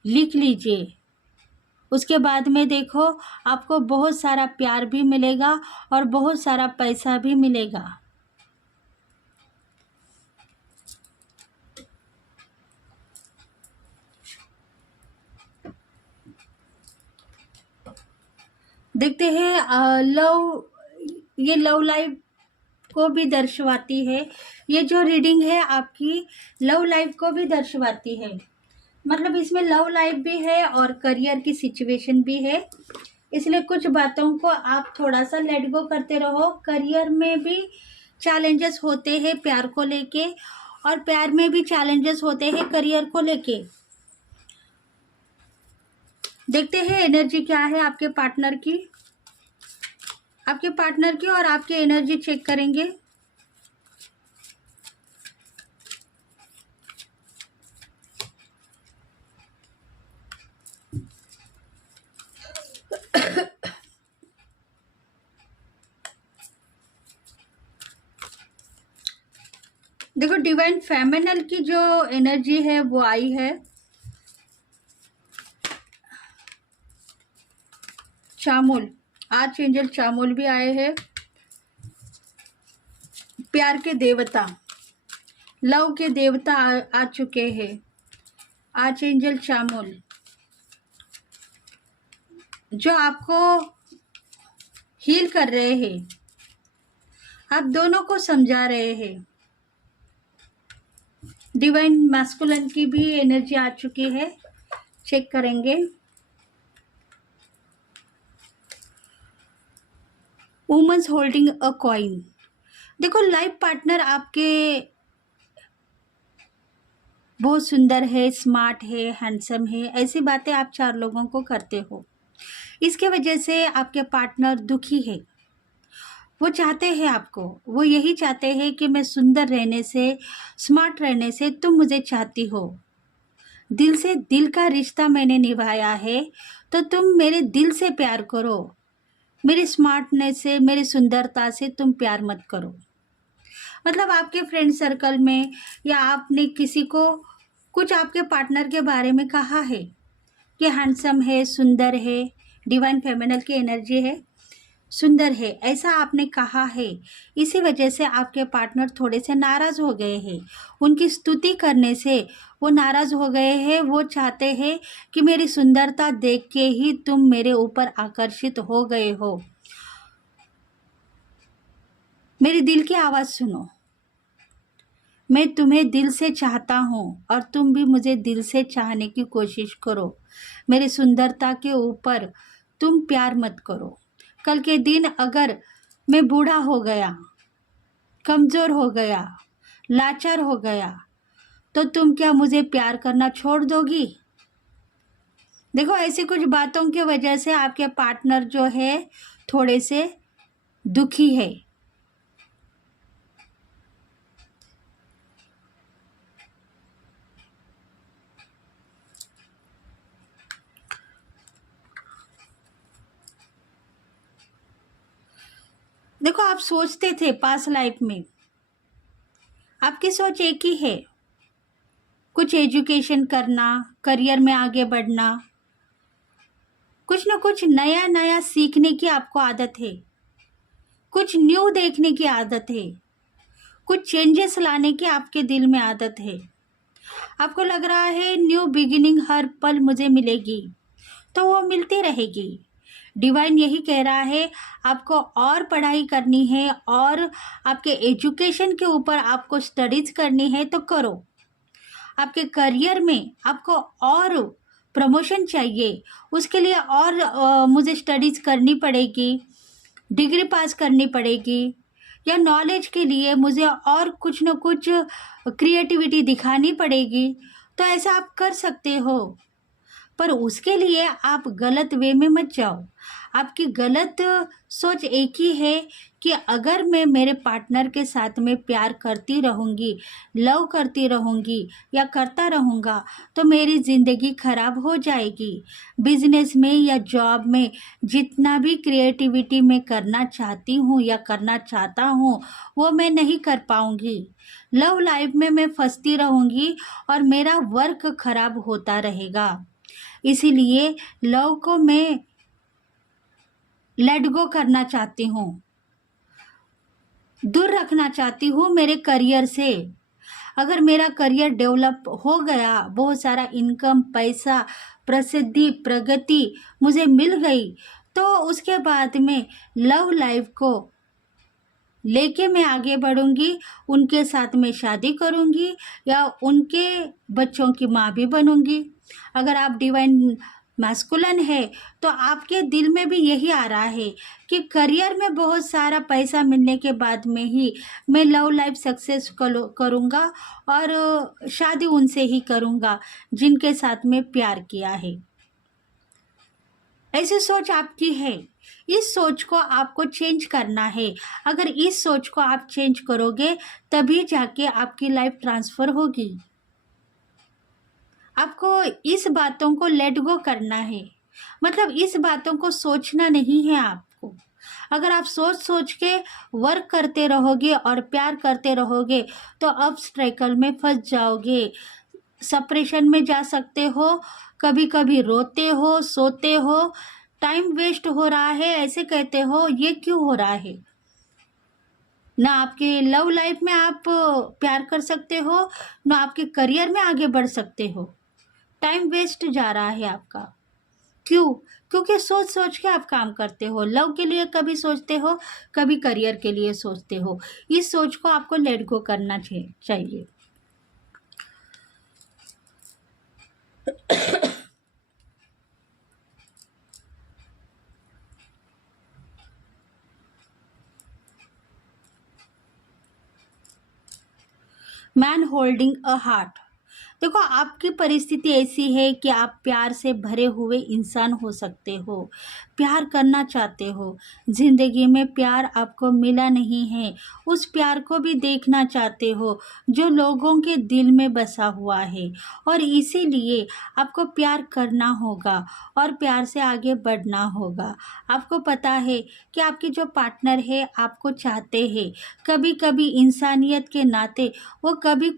लिख लीजिए। उसके बाद में देखो, आपको बहुत सारा प्यार भी मिलेगा और बहुत सारा पैसा भी मिलेगा। देखते हैं ये लव लाइफ को भी दर्शवाती है। ये जो रीडिंग है आपकी लव लाइफ को भी दर्शवाती है। मतलब इसमें लव लाइफ भी है और करियर की सिचुएशन भी है, इसलिए कुछ बातों को आप थोड़ा सा लेट गो करते रहो। करियर में भी चैलेंजेस होते हैं प्यार को लेके, और प्यार में भी चैलेंजेस होते हैं करियर को लेके। देखते हैं एनर्जी क्या है आपके पार्टनर की, और आपकी एनर्जी चेक करेंगे। देखो डिवाइन फेमिनल की जो एनर्जी है वो आई है, चामुल, आर्च एंजल चामुल भी आए हैं, प्यार के देवता, लव के देवता आ चुके हैं, आर्च एंजल चामुल, जो आपको हील कर रहे हैं, आप दोनों को समझा रहे हैं। डिवाइन मैस्कुलिन की भी एनर्जी आ चुकी है, चेक करेंगे। वुमेन्स होल्डिंग अ कॉइन, देखो लाइफ पार्टनर आपके बहुत सुंदर है, स्मार्ट है, हैंडसम है, ऐसी बातें आप चार लोगों को करते हो। इसके वजह से आपके पार्टनर दुखी है। वो चाहते हैं आपको, वो यही चाहते हैं कि मैं सुंदर रहने से, स्मार्ट रहने से तुम मुझे चाहती हो, दिल से दिल का रिश्ता मैंने निभाया है, तो तुम मेरे दिल से प्यार करो, मेरी स्मार्टनेस से, मेरी सुंदरता से तुम प्यार मत करो। मतलब आपके फ्रेंड सर्कल में या आपने किसी को कुछ आपके पार्टनर के बारे में कहा है कि हैंडसम है, सुंदर है, डिवाइन फेमिनल की एनर्जी है, सुंदर है, ऐसा आपने कहा है। इसी वजह से आपके पार्टनर थोड़े से नाराज़ हो गए हैं, उनकी स्तुति करने से वो नाराज़ हो गए हैं। वो चाहते हैं कि मेरी सुंदरता देख के ही तुम मेरे ऊपर आकर्षित हो गए हो। मेरी दिल की आवाज़ सुनो, मैं तुम्हें दिल से चाहता हूँ और तुम भी मुझे दिल से चाहने की कोशिश करो। मेरी सुंदरता के ऊपर तुम प्यार मत करो। कल के दिन अगर मैं बूढ़ा हो गया, कमज़ोर हो गया, लाचार हो गया, तो तुम क्या मुझे प्यार करना छोड़ दोगी? देखो ऐसी कुछ बातों की वजह से आपके पार्टनर जो है थोड़े से दुखी है। देखो आप सोचते थे पास्ट लाइफ में, आपकी सोच एक ही है, कुछ एजुकेशन करना, करियर में आगे बढ़ना, कुछ ना कुछ नया नया सीखने की आपको आदत है, कुछ न्यू देखने की आदत है, कुछ चेंजेस लाने की आपके दिल में आदत है। आपको लग रहा है न्यू बिगिनिंग हर पल मुझे मिलेगी, तो वो मिलती रहेगी। डिवाइन यही कह रहा है, आपको और पढ़ाई करनी है और आपके एजुकेशन के ऊपर आपको स्टडीज करनी है तो करो। आपके करियर में आपको और प्रमोशन चाहिए, उसके लिए और मुझे स्टडीज करनी पड़ेगी, डिग्री पास करनी पड़ेगी, या नॉलेज के लिए मुझे और कुछ न कुछ क्रिएटिविटी दिखानी पड़ेगी। तो ऐसा आप कर सकते हो, पर उसके लिए आप गलत वे में मत जाओ। आपकी गलत सोच एक ही है कि अगर मैं मेरे पार्टनर के साथ में प्यार करती रहूँगी, लव करती रहूँगी या करता रहूँगा, तो मेरी ज़िंदगी खराब हो जाएगी। बिजनेस में या जॉब में जितना भी क्रिएटिविटी मैं करना चाहती हूँ या करना चाहता हूँ, वो मैं नहीं कर पाऊँगी। लव लाइफ में मैं फंसती रहूँगी और मेरा वर्क खराब होता रहेगा। इसीलिए लव को मैं लेट गो करना चाहती हूँ, दूर रखना चाहती हूँ मेरे करियर से। अगर मेरा करियर डेवलप हो गया, बहुत सारा इनकम, पैसा, प्रसिद्धि, प्रगति मुझे मिल गई, तो उसके बाद में लव लाइफ को लेके मैं आगे बढ़ूंगी, उनके साथ में शादी करूंगी या उनके बच्चों की माँ भी बनूंगी। अगर आप डिवाइन मैस्कुलिन है तो आपके दिल में भी यही आ रहा है कि करियर में बहुत सारा पैसा मिलने के बाद में ही मैं लव लाइफ सक्सेस करूँगा और शादी उनसे ही करूँगा जिनके साथ में प्यार किया है। ऐसी सोच आपकी है, इस सोच को आपको चेंज करना है। अगर इस सोच को आप चेंज करोगे तभी जाके आपकी लाइफ ट्रांसफर होगी। आपको इस बातों को लेट गो करना है, मतलब इस बातों को सोचना नहीं है आपको। अगर आप सोच सोच के वर्क करते रहोगे और प्यार करते रहोगे तो अब स्ट्रगल में फंस जाओगे, सेपरेशन में जा सकते हो, कभी कभी रोते हो, सोते हो, टाइम वेस्ट हो रहा है, ऐसे कहते हो ये क्यों हो रहा है। ना आपके लव लाइफ में आप प्यार कर सकते हो, ना आपके करियर में आगे बढ़ सकते हो। टाइम वेस्ट जा रहा है आपका। क्यों? क्योंकि सोच सोच के आप काम करते हो। लव के लिए कभी सोचते हो, कभी करियर के लिए सोचते हो। इस सोच को आपको लेट गो करना चाहिए। Man holding a heart. देखो, आपकी परिस्थिति ऐसी है कि आप प्यार से भरे हुए इंसान हो सकते हो, प्यार करना चाहते हो, जिंदगी में प्यार आपको मिला नहीं है, उस प्यार को भी देखना चाहते हो जो लोगों के दिल में बसा हुआ है, और इसीलिए आपको प्यार करना होगा और प्यार से आगे बढ़ना होगा। आपको पता है कि आपकी जो पार्टनर है आपको चाहते हैं, कभी कभी इंसानियत के नाते वो कभी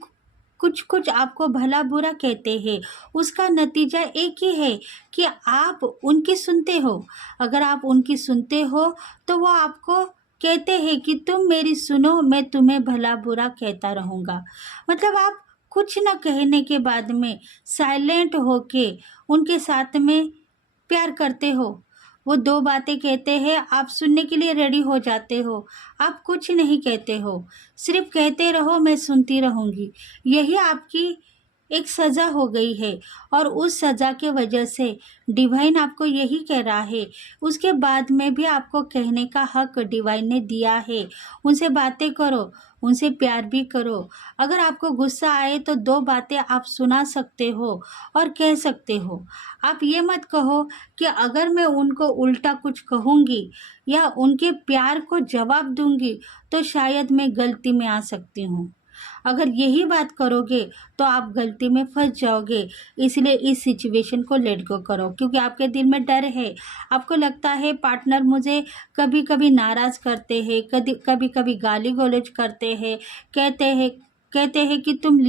कुछ कुछ आपको भला बुरा कहते हैं। उसका नतीजा एक ही है कि आप उनकी सुनते हो। अगर आप उनकी सुनते हो तो वो आपको कहते हैं कि तुम मेरी सुनो, मैं तुम्हें भला बुरा कहता रहूँगा। मतलब आप कुछ न कहने के बाद में साइलेंट होके उनके साथ में प्यार करते हो। वो दो बातें कहते हैं, आप सुनने के लिए रेडी हो जाते हो, आप कुछ नहीं कहते हो, सिर्फ कहते रहो मैं सुनती रहूँगी। यही आपकी एक सज़ा हो गई है, और उस सज़ा के वजह से डिवाइन आपको यही कह रहा है। उसके बाद में भी आपको कहने का हक डिवाइन ने दिया है। उनसे बातें करो, उनसे प्यार भी करो। अगर आपको गुस्सा आए तो दो बातें आप सुना सकते हो और कह सकते हो। आप ये मत कहो कि अगर मैं उनको उल्टा कुछ कहूँगी या उनके प्यार को जवाब दूंगी तो शायद मैं गलती में आ सकती हूँ। अगर यही बात करोगे तो आप गलती में फंस जाओगे। इसलिए इस सिचुएशन को लेट गो करो, क्योंकि आपके दिल में डर है। आपको लगता है पार्टनर मुझे कभी कभी नाराज़ करते हैं, कभी कभी गाली गलौज करते हैं, कहते हैं कि तुम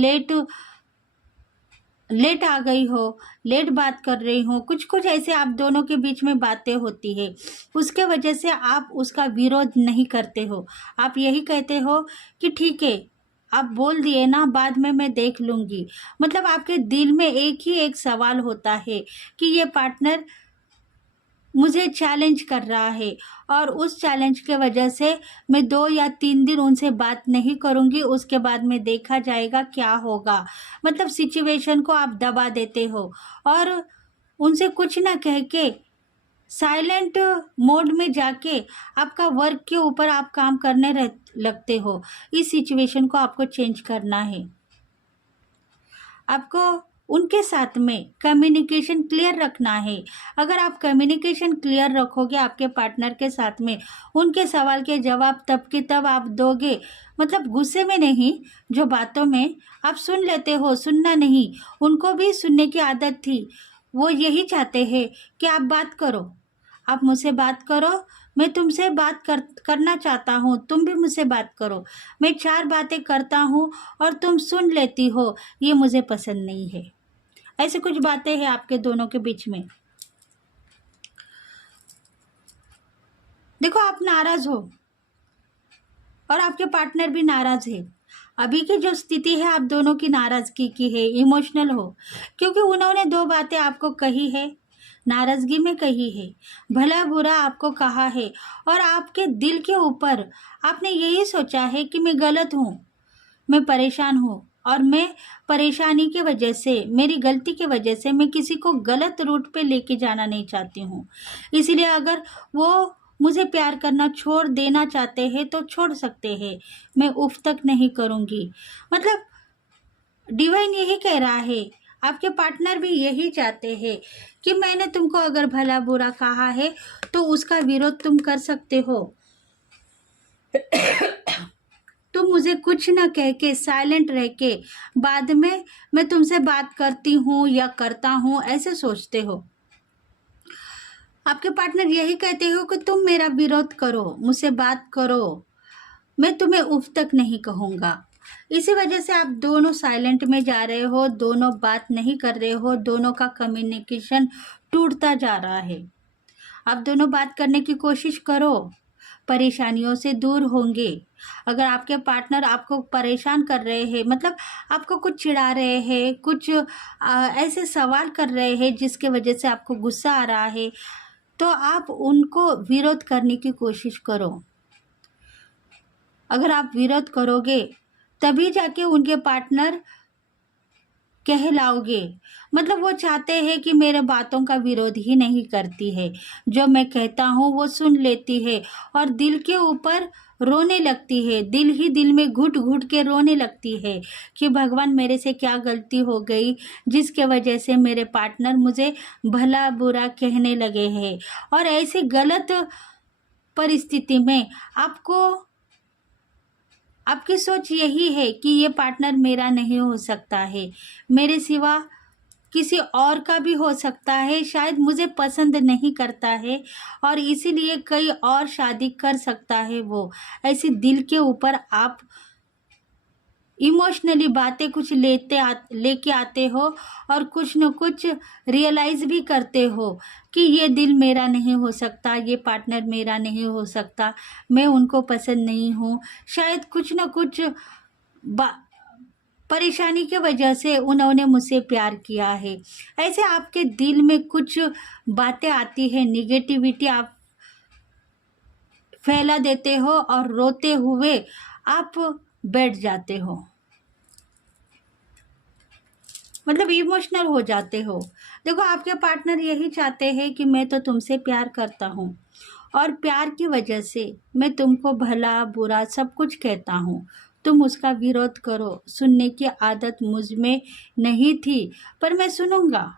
लेट आ गई हो, लेट बात कर रही हो, कुछ कुछ ऐसे आप दोनों के बीच में बातें होती है। उसके वजह से आप उसका विरोध नहीं करते हो। आप यही कहते हो कि ठीक है, आप बोल दिए ना, बाद में मैं देख लूँगी। मतलब आपके दिल में एक ही एक सवाल होता है कि ये पार्टनर मुझे चैलेंज कर रहा है, और उस चैलेंज के वजह से मैं 2 या 3 दिन उनसे बात नहीं करूँगी, उसके बाद में देखा जाएगा क्या होगा। मतलब सिचुएशन को आप दबा देते हो और उनसे कुछ ना कह के साइलेंट मोड में जाके आपका वर्क के ऊपर आप काम करने लगते हो। इस सिचुएशन को आपको चेंज करना है। आपको उनके साथ में कम्युनिकेशन क्लियर रखना है। अगर आप कम्युनिकेशन क्लियर रखोगे आपके पार्टनर के साथ में, उनके सवाल के जवाब तब के तब आप दोगे। मतलब गुस्से में नहीं, जो बातों में आप सुन लेते हो, सुनना नहीं। उनको भी सुनने की आदत थी। वो यही चाहते हैं कि आप बात करो, आप मुझसे बात करो, मैं तुमसे करना चाहता हूँ, तुम भी मुझसे बात करो। मैं 4 बातें करता हूँ और तुम सुन लेती हो, ये मुझे पसंद नहीं है। ऐसी कुछ बातें हैं आपके दोनों के बीच में। देखो, आप नाराज़ हो और आपके पार्टनर भी नाराज़ है। अभी की जो स्थिति है आप दोनों की नाराज़गी की है, इमोशनल हो, क्योंकि उन्होंने 2 बातें आपको कही है, नाराज़गी में कही है, भला बुरा आपको कहा है, और आपके दिल के ऊपर आपने यही सोचा है कि मैं गलत हूँ, मैं परेशान हूँ, और मैं परेशानी की वजह से, मेरी गलती की वजह से मैं किसी को गलत रूट पे लेके जाना नहीं चाहती हूँ। इसलिए अगर वो मुझे प्यार करना छोड़ देना चाहते हैं तो छोड़ सकते हैं, मैं उफ तक नहीं करूँगी। मतलब डिवाइन यही कह रहा है, आपके पार्टनर भी यही चाहते हैं कि मैंने तुमको अगर भला बुरा कहा है तो उसका विरोध तुम कर सकते हो। तुम मुझे कुछ ना कह के साइलेंट रह के बाद में मैं तुमसे बात करती हूँ या करता हूँ ऐसे सोचते हो। आपके पार्टनर यही कहते हो कि तुम मेरा विरोध करो, मुझसे बात करो, मैं तुम्हें उफ तक नहीं कहूँगा। इसी वजह से आप दोनों साइलेंट में जा रहे हो, दोनों बात नहीं कर रहे हो, दोनों का कम्युनिकेशन टूटता जा रहा है। आप दोनों बात करने की कोशिश करो, परेशानियों से दूर होंगे। अगर आपके पार्टनर आपको परेशान कर रहे हैं, मतलब आपको कुछ चिढ़ा रहे हैं, कुछ ऐसे सवाल कर रहे हैं जिसके वजह से आपको गुस्सा आ रहा है, तो आप उनको विरोध करने की कोशिश करो। अगर आप विरोध करोगे तभी जाके उनके पार्टनर कहलाओगे। मतलब वो चाहते हैं कि मेरे बातों का विरोध ही नहीं करती है, जो मैं कहता हूँ वो सुन लेती है और दिल के ऊपर रोने लगती है, दिल ही दिल में घुट घुट के रोने लगती है कि भगवान मेरे से क्या गलती हो गई जिसके वजह से मेरे पार्टनर मुझे भला बुरा कहने लगे हैं। और ऐसी गलत परिस्थिति में आपकी सोच यही है कि ये पार्टनर मेरा नहीं हो सकता है, मेरे सिवा किसी और का भी हो सकता है, शायद मुझे पसंद नहीं करता है और इसीलिए कई और शादी कर सकता है वो। ऐसे दिल के ऊपर आप इमोशनली बातें कुछ लेके आते हो और कुछ न कुछ रियलाइज़ भी करते हो कि ये दिल मेरा नहीं हो सकता, ये पार्टनर मेरा नहीं हो सकता, मैं उनको पसंद नहीं हूँ। शायद कुछ न कुछ परेशानी की वजह से उन्होंने मुझसे प्यार किया है। ऐसे आपके दिल में कुछ बातें आती है, निगेटिविटी आप फैला देते हो और रोते हुए आप बैठ जाते हो, मतलब इमोशनल हो जाते हो। देखो आपके पार्टनर यही चाहते हैं कि मैं तो तुमसे प्यार करता हूँ और प्यार की वजह से मैं तुमको भला बुरा सब कुछ कहता हूँ, तुम उसका विरोध करो। सुनने की आदत मुझ में नहीं थी पर मैं सुनूंगा,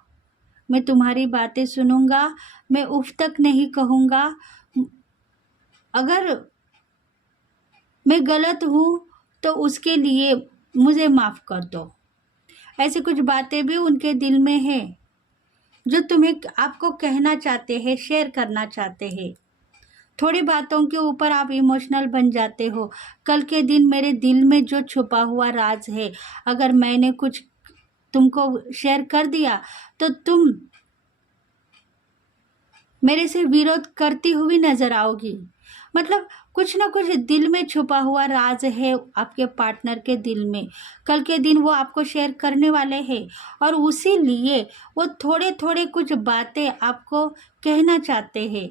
मैं तुम्हारी बातें सुनूंगा, मैं उफ तक नहीं कहूँगा। अगर मैं गलत हूँ तो उसके लिए मुझे माफ़ कर दो। ऐसी कुछ बातें भी उनके दिल में है जो तुम्हें आपको कहना चाहते हैं, शेयर करना चाहते हैं। थोड़ी बातों के ऊपर आप इमोशनल बन जाते हो। कल के दिन मेरे दिल में जो छुपा हुआ राज है, अगर मैंने कुछ तुमको शेयर कर दिया तो तुम मेरे से विरोध करती हुई नजर आओगी। मतलब कुछ ना कुछ दिल में छुपा हुआ राज है आपके पार्टनर के दिल में, कल के दिन वो आपको शेयर करने वाले हैं और उसी लिए वो थोड़े थोड़े कुछ बातें आपको कहना चाहते हैं,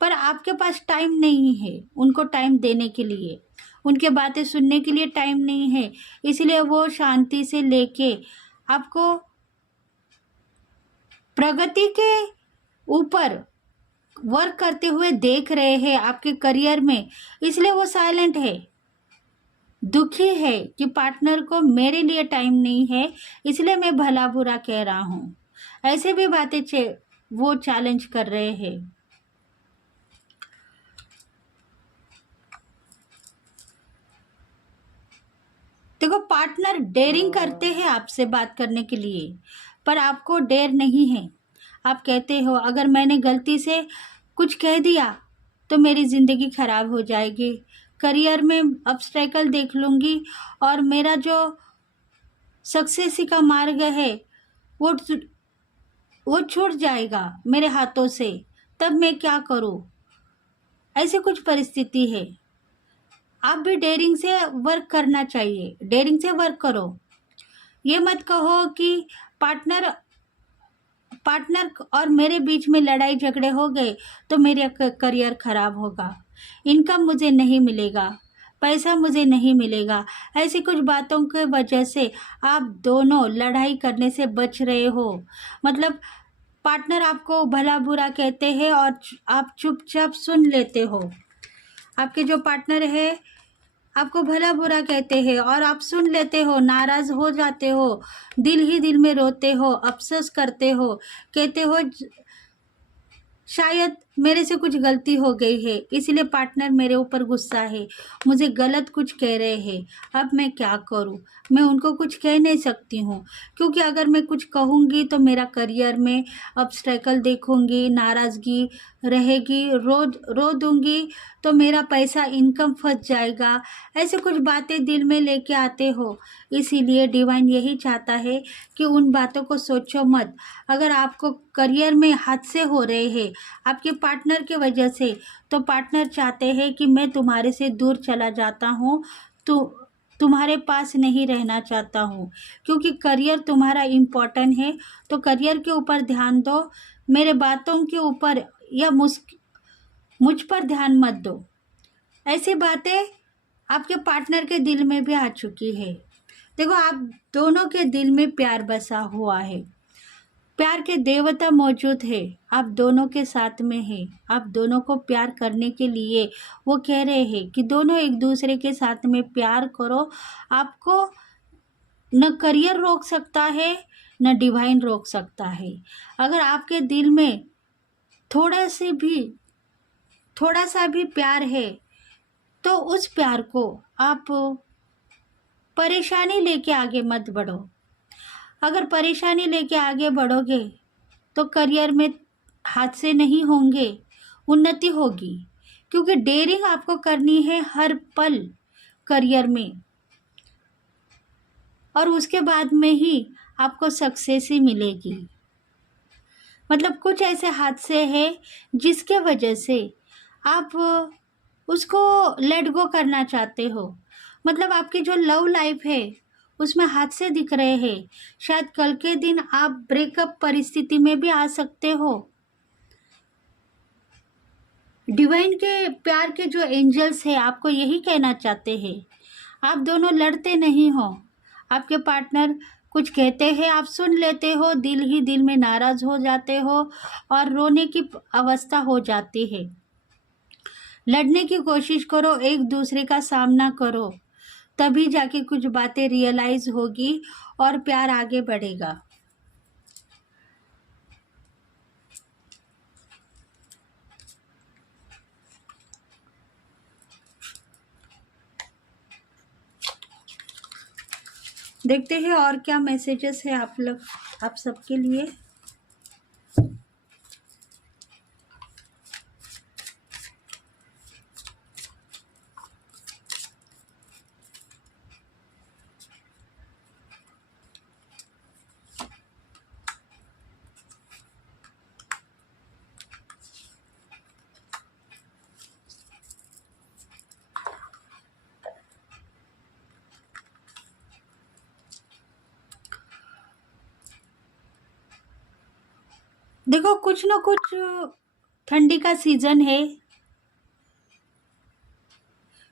पर आपके पास टाइम नहीं है उनको टाइम देने के लिए, उनके बातें सुनने के लिए टाइम नहीं है। इसलिए वो शांति से लेके आपको प्रगति के ऊपर वर्क करते हुए देख रहे हैं आपके करियर में, इसलिए वो साइलेंट है, दुखी है कि पार्टनर को मेरे लिए टाइम नहीं है, इसलिए मैं भला बुरा कह रहा हूँ। ऐसे भी बातें वो चैलेंज कर रहे हैं। देखो पार्टनर डेयरिंग करते हैं आपसे बात करने के लिए, पर आपको डेयर नहीं है। आप कहते हो अगर मैंने गलती से कुछ कह दिया तो मेरी ज़िंदगी ख़राब हो जाएगी, करियर में ऑब्स्टेकल देख लूँगी और मेरा जो सक्सेस का मार्ग है वो छूट जाएगा मेरे हाथों से, तब मैं क्या करूँ। ऐसी कुछ परिस्थिति है। आप भी डेयरिंग से वर्क करना चाहिए, डेयरिंग से वर्क करो। ये मत कहो कि पार्टनर और मेरे बीच में लड़ाई झगड़े हो गए तो मेरा करियर ख़राब होगा, इनकम मुझे नहीं मिलेगा, पैसा मुझे नहीं मिलेगा। ऐसी कुछ बातों के वजह से आप दोनों लड़ाई करने से बच रहे हो। मतलब पार्टनर आपको भला बुरा कहते हैं और आप चुपचाप सुन लेते हो। आपके जो पार्टनर है आपको भला बुरा कहते हैं और आप सुन लेते हो, नाराज़ हो जाते हो, दिल ही दिल में रोते हो, अफ़सोस करते हो, कहते हो शायद मेरे से कुछ गलती हो गई है, इसलिए पार्टनर मेरे ऊपर गुस्सा है, मुझे गलत कुछ कह रहे हैं, अब मैं क्या करूं? मैं उनको कुछ कह नहीं सकती हूँ, क्योंकि अगर मैं कुछ कहूँगी तो मेरा करियर में ऑब्स्टेकल देखूँगी, नाराज़गी रहेगी, रो दूँगी तो मेरा पैसा इनकम फंस जाएगा। ऐसे कुछ बातें दिल में लेके आते हो, इसीलिए डिवाइन यही चाहता है कि उन बातों को सोचो मत। अगर आपको करियर में हादसे हो रहे हैं आपके पार्टनर की वजह से, तो पार्टनर चाहते हैं कि मैं तुम्हारे से दूर चला जाता हूँ, तो तुम्हारे पास नहीं रहना चाहता हूँ, क्योंकि करियर तुम्हारा इम्पोर्टेंट है, तो करियर के ऊपर ध्यान दो, मेरे बातों के ऊपर या मुझ पर ध्यान मत दो। ऐसी बातें आपके पार्टनर के दिल में भी आ चुकी है। देखो, आप दोनों के दिल में प्यार बसा हुआ है, प्यार के देवता मौजूद है, आप दोनों के साथ में है, आप दोनों को प्यार करने के लिए वो कह रहे हैं कि दोनों एक दूसरे के साथ में प्यार करो। आपको न करियर रोक सकता है, न डिवाइन रोक सकता है। अगर आपके दिल में थोड़ा सा भी प्यार है, तो उस प्यार को आप परेशानी लेके आगे मत बढ़ो। अगर परेशानी लेके आगे बढ़ोगे तो करियर में हादसे नहीं होंगे, उन्नति होगी, क्योंकि डेयरिंग आपको करनी है हर पल करियर में, और उसके बाद में ही आपको सक्सेस ही मिलेगी। मतलब कुछ ऐसे हादसे हैं जिसके वजह से आप उसको लेट गो करना चाहते हो। मतलब आपकी जो लव लाइफ है उसमें हादसे दिख रहे हैं, शायद कल के दिन आप ब्रेकअप परिस्थिति में भी आ सकते हो। डिवाइन के प्यार के जो एंजल्स हैं आपको यही कहना चाहते हैं, आप दोनों लड़ते नहीं हो, आपके पार्टनर कुछ कहते हैं आप सुन लेते हो, दिल ही दिल में नाराज़ हो जाते हो और रोने की अवस्था हो जाती है। लड़ने की कोशिश करो, एक दूसरे का सामना करो, तभी जाके कुछ बातें रियलाइज होगी और प्यार आगे बढ़ेगा। देखते हैं और क्या मैसेजेस है आप सबके लिए। देखो, कुछ ना कुछ ठंडी का सीजन है,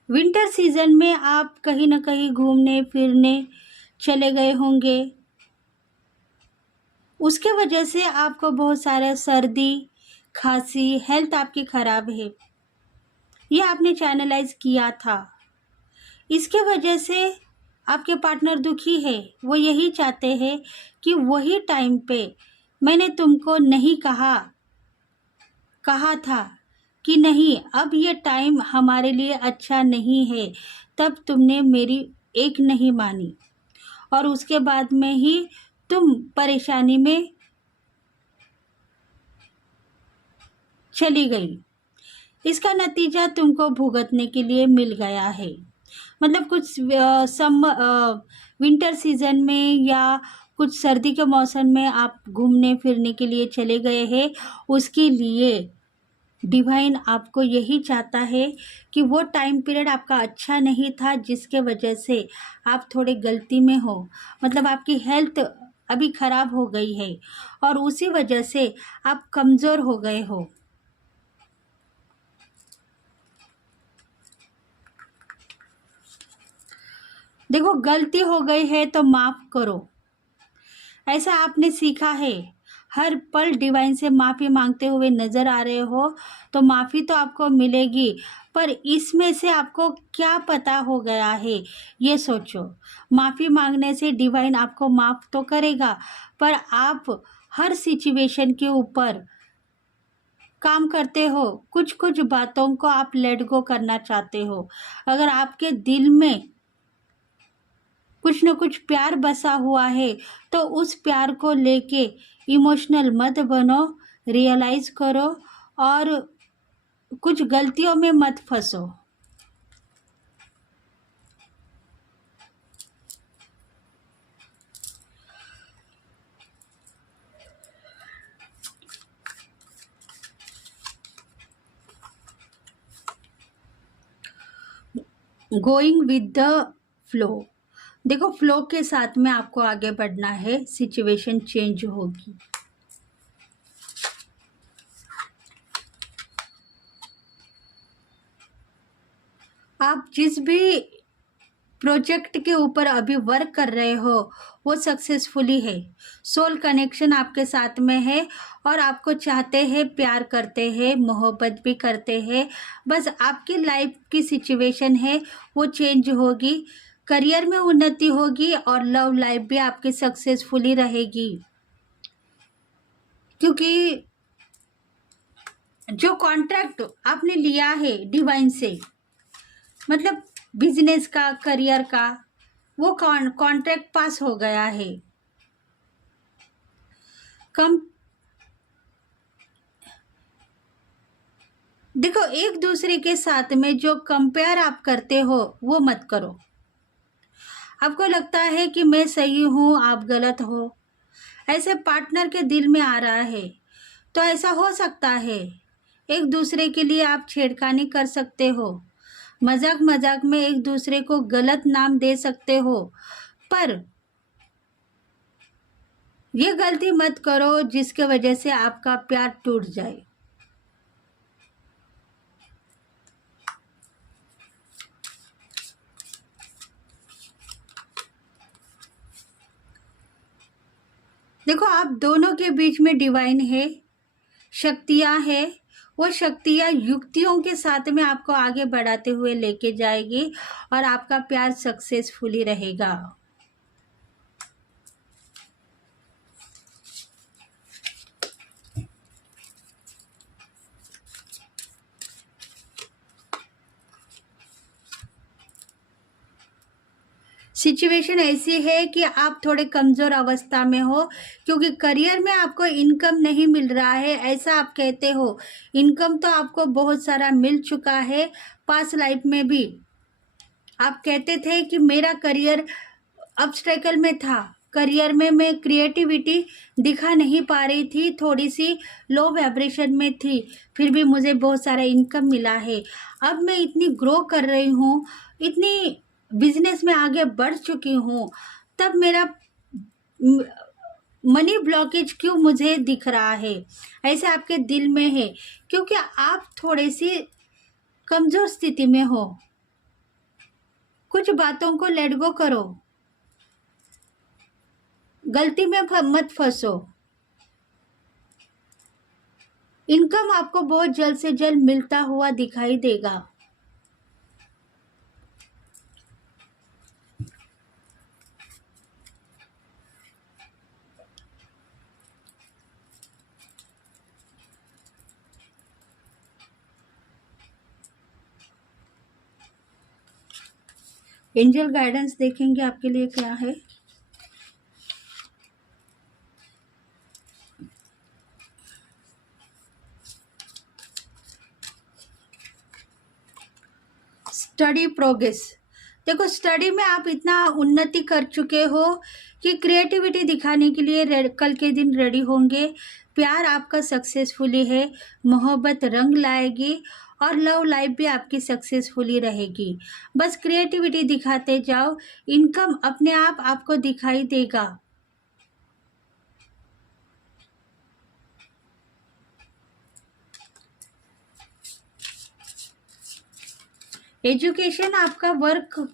विंटर सीजन में आप कहीं ना कहीं घूमने फिरने चले गए होंगे, उसके वजह से आपको बहुत सारा सर्दी खांसी, हेल्थ आपकी खराब है, ये आपने चैनलाइज किया था। इसके वजह से आपके पार्टनर दुखी है, वो यही चाहते हैं कि वही टाइम पे मैंने तुमको नहीं कहा था कि नहीं, अब ये टाइम हमारे लिए अच्छा नहीं है, तब तुमने मेरी एक नहीं मानी और उसके बाद में ही तुम परेशानी में चली गई। इसका नतीजा तुमको भुगतने के लिए मिल गया है। मतलब कुछ विंटर सीजन में या कुछ सर्दी के मौसम में आप घूमने फिरने के लिए चले गए हैं, उसके लिए डिवाइन आपको यही चाहता है कि वो टाइम पीरियड आपका अच्छा नहीं था, जिसके वजह से आप थोड़े गलती में हो। मतलब आपकी हेल्थ अभी ख़राब हो गई है और उसी वजह से आप कमज़ोर हो गए हो। देखो, गलती हो गई है तो माफ़ करो, ऐसा आपने सीखा है। हर पल डिवाइन से माफ़ी मांगते हुए नज़र आ रहे हो, तो माफ़ी तो आपको मिलेगी, पर इसमें से आपको क्या पता हो गया है ये सोचो। माफ़ी मांगने से डिवाइन आपको माफ़ तो करेगा, पर आप हर सिचुएशन के ऊपर काम करते हो, कुछ कुछ बातों को आप लेट गो करना चाहते हो। अगर आपके दिल में कुछ न कुछ प्यार बसा हुआ है, तो उस प्यार को लेके इमोशनल मत बनो, रियलाइज़ करो और कुछ गलतियों में मत फंसो। गोइंग विद द फ्लो, देखो फ्लो के साथ में आपको आगे बढ़ना है, सिचुएशन चेंज होगी। आप जिस भी प्रोजेक्ट के ऊपर अभी वर्क कर रहे हो वो सक्सेसफुली है, सोल कनेक्शन आपके साथ में है और आपको चाहते हैं, प्यार करते हैं, मोहब्बत भी करते हैं। बस आपकी लाइफ की सिचुएशन है वो चेंज होगी, करियर में उन्नति होगी और लव लाइफ भी आपकी सक्सेसफुली रहेगी। क्योंकि जो कॉन्ट्रैक्ट आपने लिया है डिवाइन से, मतलब बिजनेस का, करियर का, वो कॉन्ट्रैक्ट पास हो गया है। कम देखो, एक दूसरे के साथ में जो कंपेयर आप करते हो वो मत करो। आपको लगता है कि मैं सही हूँ, आप गलत हो, ऐसे पार्टनर के दिल में आ रहा है, तो ऐसा हो सकता है। एक दूसरे के लिए आप छेड़खानी कर सकते हो, मजाक मजाक में एक दूसरे को गलत नाम दे सकते हो, पर ये गलती मत करो जिसके वजह से आपका प्यार टूट जाए। देखो, आप दोनों के बीच में डिवाइन है, शक्तियां है, वो शक्तियां युक्तियों के साथ में आपको आगे बढ़ाते हुए लेके जाएगी और आपका प्यार सक्सेसफुली रहेगा। सिचुएशन ऐसी है कि आप थोड़े कमज़ोर अवस्था में हो, क्योंकि करियर में आपको इनकम नहीं मिल रहा है, ऐसा आप कहते हो। इनकम तो आपको बहुत सारा मिल चुका है, पास्ट लाइफ में भी आप कहते थे कि मेरा करियर ऑब्स्टेकल में था, करियर में मैं क्रिएटिविटी दिखा नहीं पा रही थी, थोड़ी सी लो वाइब्रेशन में थी, फिर भी मुझे बहुत सारा इनकम मिला है। अब मैं इतनी ग्रो कर रही हूँ, इतनी बिजनेस में आगे बढ़ चुकी हूँ, तब मेरा मनी ब्लॉकेज क्यों मुझे दिख रहा है? ऐसे आपके दिल में है, क्योंकि आप थोड़ी सी कमज़ोर स्थिति में हो। कुछ बातों को लेट गो करो, गलती में मत फंसो। इनकम आपको बहुत जल्द से जल्द मिलता हुआ दिखाई देगा। एंजल गाइडेंस देखेंगे आपके लिए क्या है। स्टडी प्रोग्रेस, देखो स्टडी में आप इतना उन्नति कर चुके हो कि क्रिएटिविटी दिखाने के लिए कल के दिन रेडी होंगे। प्यार आपका सक्सेसफुली है, मोहब्बत रंग लाएगी और लव लाइफ भी आपकी सक्सेसफुली रहेगी। बस क्रिएटिविटी दिखाते जाओ, इनकम अपने आप आपको दिखाई देगा। एजुकेशन आपका वर्क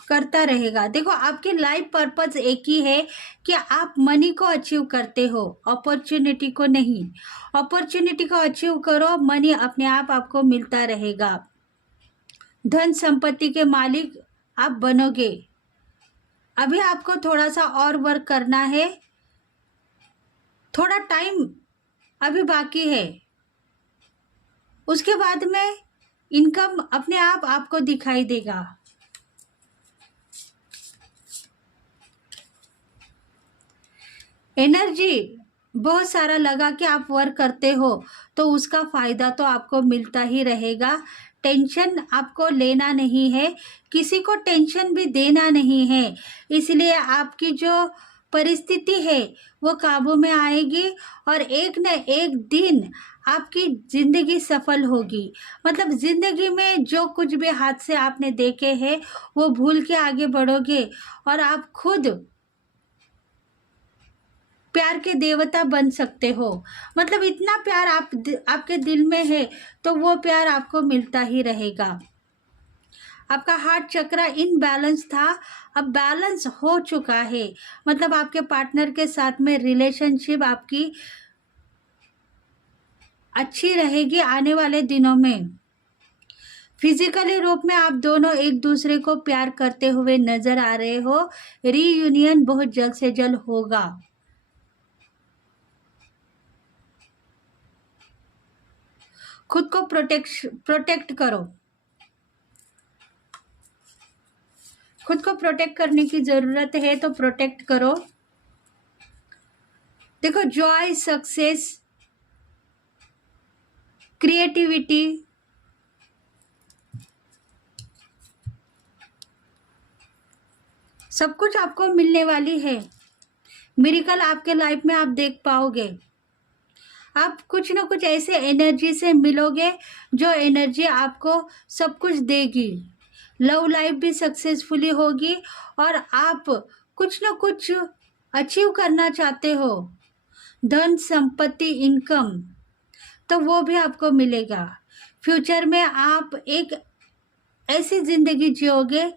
करता रहेगा। देखो, आपकी लाइफ पर्पस एक ही है कि आप मनी को अचीव करते हो, अपॉर्चुनिटी को नहीं। अपॉर्चुनिटी को अचीव करो, मनी अपने आप आपको मिलता रहेगा, धन संपत्ति के मालिक आप बनोगे। अभी आपको थोड़ा सा और वर्क करना है, थोड़ा टाइम अभी बाकी है, उसके बाद में इनकम अपने आप आपको दिखाई देगा। एनर्जी बहुत सारा लगा कि आप वर्क करते हो तो उसका फ़ायदा तो आपको मिलता ही रहेगा। टेंशन आपको लेना नहीं है, किसी को टेंशन भी देना नहीं है, इसलिए आपकी जो परिस्थिति है वो काबू में आएगी और एक न एक दिन आपकी ज़िंदगी सफल होगी। मतलब ज़िंदगी में जो कुछ भी हादसे आपने देखे हैं वो भूल के आगे बढ़ोगे और आप खुद प्यार के देवता बन सकते हो। मतलब इतना प्यार आपके दिल में है तो वो प्यार आपको मिलता ही रहेगा। आपका हार्ट चक्र इनबैलेंस था, अब बैलेंस हो चुका है। मतलब आपके पार्टनर के साथ में रिलेशनशिप आपकी अच्छी रहेगी आने वाले दिनों में। फिजिकली रूप में आप दोनों एक दूसरे को प्यार करते हुए नजर आ रहे हो। रीयूनियन बहुत जल्द से जल्द होगा। खुद को प्रोटेक्ट करो। खुद को प्रोटेक्ट करने की ज़रूरत है तो प्रोटेक्ट करो। देखो, जॉय, सक्सेस, क्रिएटिविटी, सब कुछ आपको मिलने वाली है। मिरेकल आपके लाइफ में आप देख पाओगे। आप कुछ ना कुछ ऐसे एनर्जी से मिलोगे जो एनर्जी आपको सब कुछ देगी। लव लाइफ भी सक्सेसफुली होगी और आप कुछ ना कुछ अचीव करना चाहते हो, धन संपत्ति इनकम, तो वो भी आपको मिलेगा। फ्यूचर में आप एक ऐसी ज़िंदगी जियोगे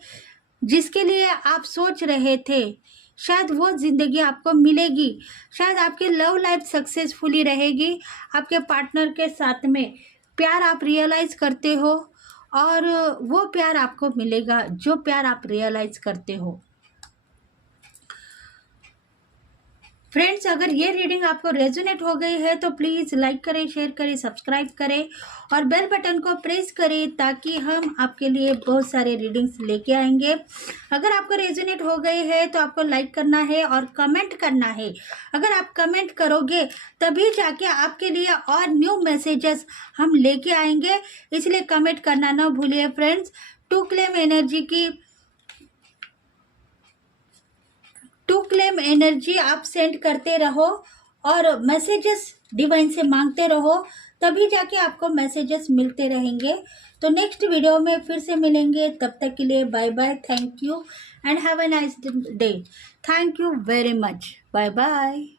जिसके लिए आप सोच रहे थे, शायद वो ज़िंदगी आपको मिलेगी। शायद आपकी लव लाइफ सक्सेसफुली रहेगी, आपके पार्टनर के साथ में प्यार आप रियलाइज़ करते हो और वो प्यार आपको मिलेगा जो प्यार आप रियलाइज़ करते हो। फ्रेंड्स, अगर ये रीडिंग आपको रेजोनेट हो गई है तो प्लीज़ लाइक करें, शेयर करें, सब्सक्राइब करें और बेल बटन को प्रेस करें ताकि हम आपके लिए बहुत सारे रीडिंग्स लेके आएंगे। अगर आपको रेजोनेट हो गई है तो आपको लाइक करना है और कमेंट करना है। अगर आप कमेंट करोगे तभी जाके आपके लिए और न्यू मैसेजेस हम लेके आएंगे, इसलिए कमेंट करना ना भूलिए फ्रेंड्स। टू क्लेम एनर्जी आप सेंड करते रहो और मैसेजेस डिवाइन से मांगते रहो, तभी जाके आपको मैसेजेस मिलते रहेंगे। तो नेक्स्ट वीडियो में फिर से मिलेंगे, तब तक के लिए bye bye, thank you and have a nice day. Thank you very much, bye bye.